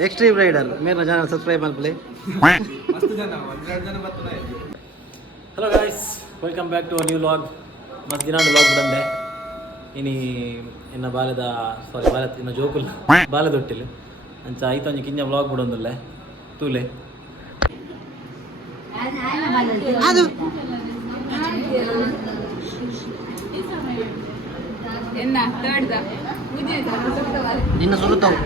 Extreme rider मेरा channel subscribe ಮಾಡ್ಕೊಳ್ಳಿ ಮಸ್ತ್ ಜನ 12 ಜನ ಬರ್ತಾರೆ hello guys welcome back to a new vlog ಮಸ್ತ್ ದಿನ ವ್ಲಾಗ್ ಬಂದೆ ಇನಿ ಎನ್ನ ಬಾಲೆದ ಬಾಲೆ ಇನ್ನ ಜೋಕುಲ್ ಬಾಲೆ ತೊಟ್ಟಿಲು ಅಂಚ ಐತೊಂಜಿ ಕಿಂಜ ವ್ಲಾಗ್ ಬಿಡೊಂದುಲ್ಲೆ ತೂಲೆ ಅದು ಎನ್ನ ತರ್ಡ್ದ ನಿನ್ನ ಸುರುತ್ತವು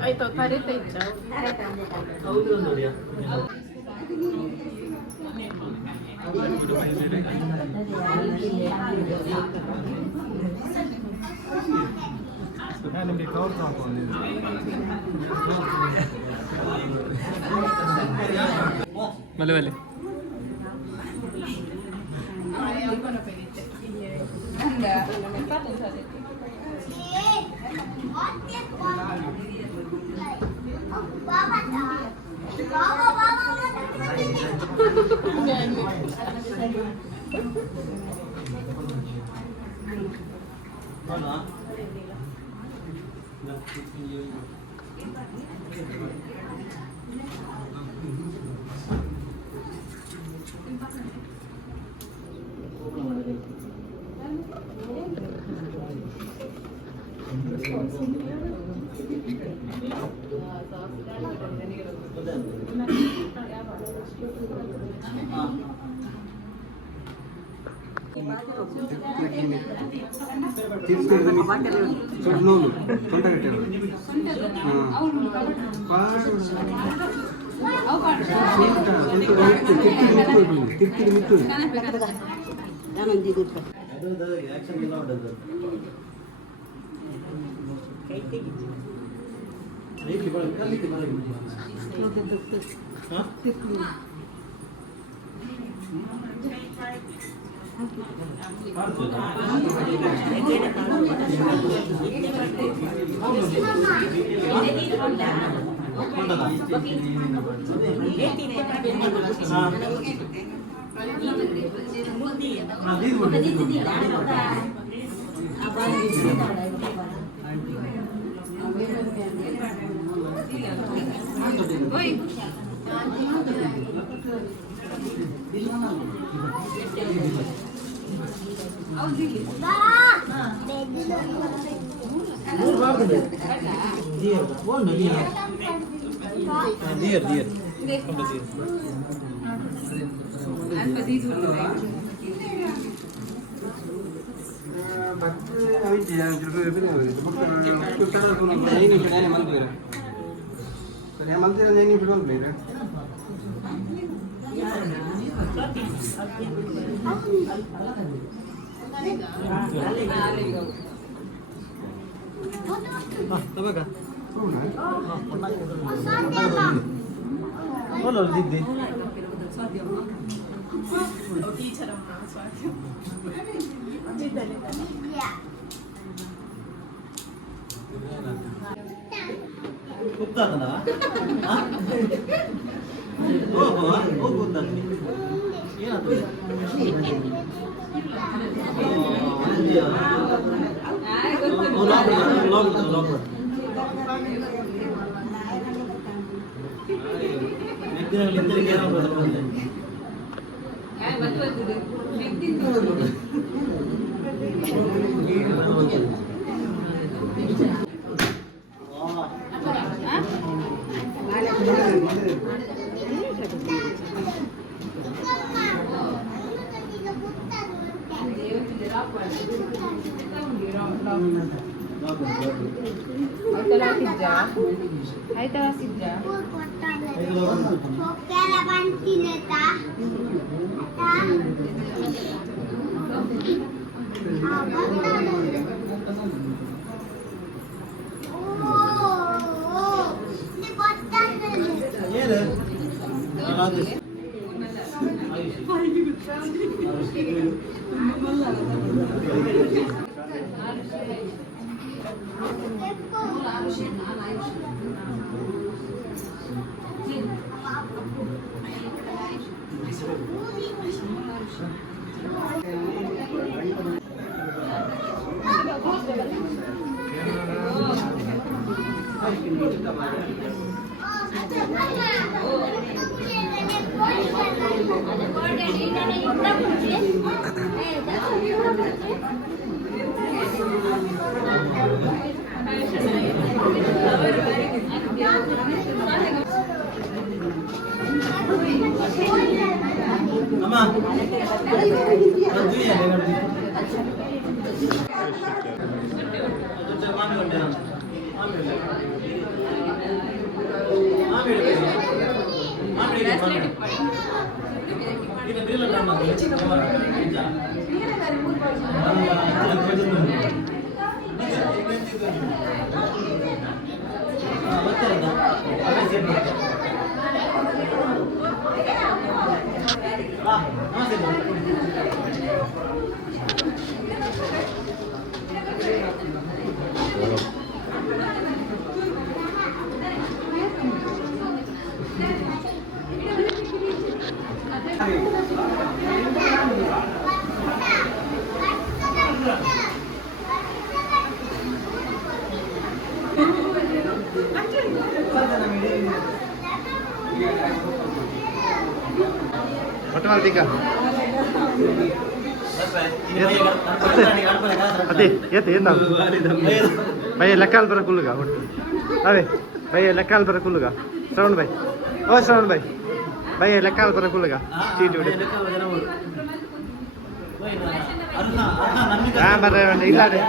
ಆಯ್ತು ಕರೀತೈತೆ ನಿಮಗೆ ಕವರ್ ಮಲೆ ಮಲೆ భయ్య లెక్కలు బరకులుగా అవే భయ్య లెక్కలు బరకులుగా శ్రవణ్ భాయ్ ఓ శ్రవణ్ భాయ్ భయ్య లెక్కలు బరకులుగా చీటి ఇల్లాడే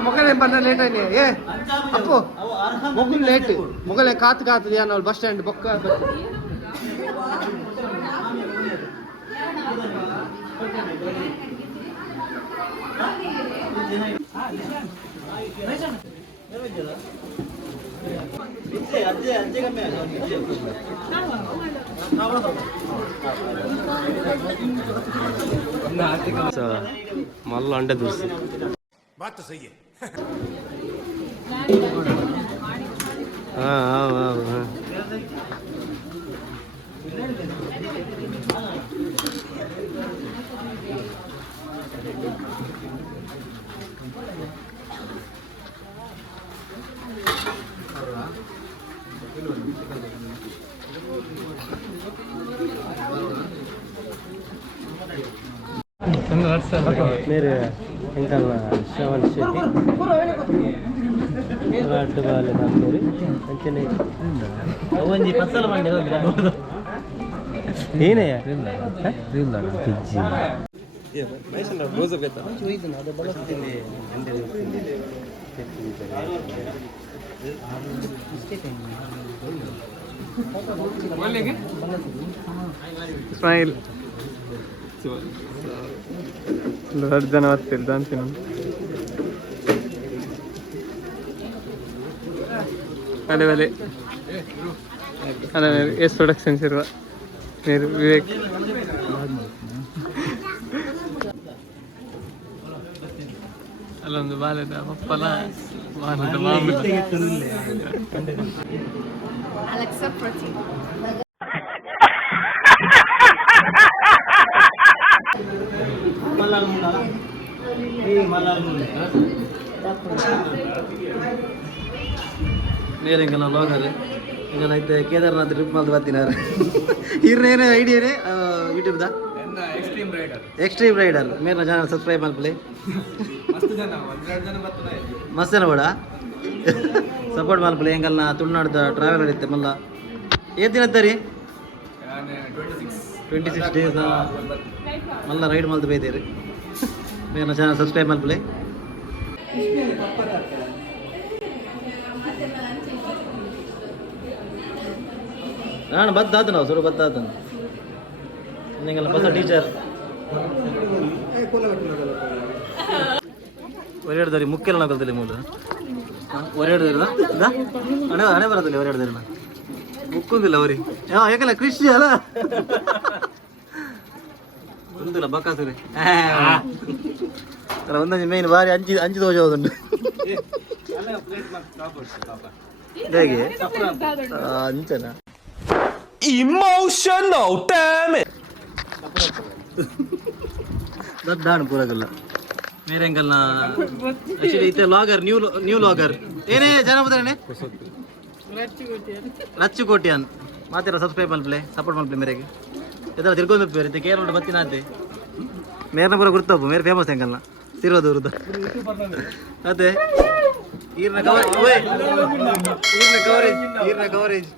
మొగలేం పన్న లేట్ అయినా ఏ అప్పు మొగ్గులు లేట్ మొగలే కాతు కాతు అన్న బస్ స్టాండ్ బొక్క మళ్ళీ అంటే చూసి मेरे अंकल श्रवण शेट्टी राट बाले मेरे अंचने ಒಂಜಿ ಪಸಲ ಮಂಡೆ ಏನೇ ಸ್ಮೈಲ್ ಜನ ಬರ್ತಿಲ್ಲ ಅಂತೀನಿ ಅಲೆ ಬಲೆ ಅಲ್ಲ ಎಷ್ಟು ಪ್ರೊಡಕ್ಷನ್ಸ್ ಇರುವ ನೀರು ವಿವೇಕ್ ಅಲ್ಲೊಂದು ಬಾಲೆದ ಪಪ್ಪಲ ಬಾಲದ ಮಾಮೂಲು Alexa Protein. ನೇರಂಗೆಲ್ಲ ಲಾಗರ್ ಈಗ ಐತೆ ಕೇದಾರ್ನಾಥ್ ಟ್ರಿಪ್ ಮಾಡಿ ಬರ್ತಿನಾರೆ ಇರ್ನೇನು ಐಡಿಯಾನೇ ಯೂಟ್ಯೂಬ್ದ ಎಕ್ಸ್ಟ್ರೀಮ್ ರೈಡರ್ ಮೇರೆ ಚಾನಲ್ ಸಬ್ಸ್ಕ್ರೈಬ್ ಮಾಡ್ಕೊಳ್ಳಿ ಮಸ್ತ್ ಜನ ಬೇಡ ಸಪೋರ್ಟ್ ಮಾಡ್ಕೊಳ್ಳಿ ಹೆಂಗಲ್ಲ ತುಳುನಾಡ್ದ ಟ್ರಾವೆಲ್ ಇರುತ್ತೆ ಮಲ್ಲ ಏತ್ ದಿನ ಇದ್ದೀರಿ 26 ಡೇಸ್ ಮಲ್ಲ ರೈಡ್ ಮಾಡ್ದು ಬೈತೀರಿ ಮೇರೆ ಚಾನಲ್ ಸಬ್ಸ್ಕ್ರೈಬ್ ಮಾಡ್ಕೊಳ್ಳಿ ನಾನು ಬದ್ದಾತ ನಾವು ಸುರು ಬದ್ದಾತ ನಿಂಗೆಲ್ಲ ಹೊಸ ಟೀಚರ್ ಒರೆಡ್ದಾರಿ ಮುಖ್ಯ ಕಲ್ತಲ್ಲಿ ಮೂಲ ಒರೆಡ್ದಾರ ಹಣೆ ಹಣೆ ಬರತ್ತಲ್ಲಿ ಒರೆಡ್ದಾರ ಮುಕ್ಕೊಂದಿಲ್ಲ ಅವ್ರಿಗೆ ಯಾಕಲ್ಲ ಕೃಷಿ ಅಲ್ಲ ಒಂದಿಲ್ಲ ಬಕ್ಕಾಸುರಿ ಅಲ್ಲ ಒಂದೊಂದು ಮೇನ್ ಬಾರಿ ಅಂಚಿ ದೋಷ ಹೋದುಂಟು ಹೇಗೆ ಅಂಚನ Emotional damage. ದಡ್ಡಾಣ ಪೂರಗಲ್ಲ ಮೇರೆ ಅಂಕಲ್ನ ಆಕ್ಚುಲಿ ಇತ್ತೆ ಲಾಗರ್ ನ್ಯೂ ಲಾಗರ್ ಏನೇ ಜನ ಬದಲನೆ ರಚ್ಚು ಕೋಟ್ಯಾನ್ ಮಾತಿರ ಸಬ್ಸ್ಕ್ರೈಬ್ ಮಲ್ಪ್ಲೆ ಸಪೋರ್ಟ್ ಮಲ್ಪ್ಲೆ ಮೇರೆಗೆ ಇದರ ತಿರ್ಕೊಂಡು ಬೇರೆ ಕೇರಳ ಬತ್ತಿನ ಅಂತೆ ಮೇರ್ನ ಪೂರ ಗುರ್ತಪ್ಪ ಮೇರೆ ಫೇಮಸ್ ಅಂಕಲ್ನ ತಿರುವದೂರದ ಅದೇ ಈರ್ನ ಕವರೇಜ್ ಈರ್ನ ಕವರೇಜ್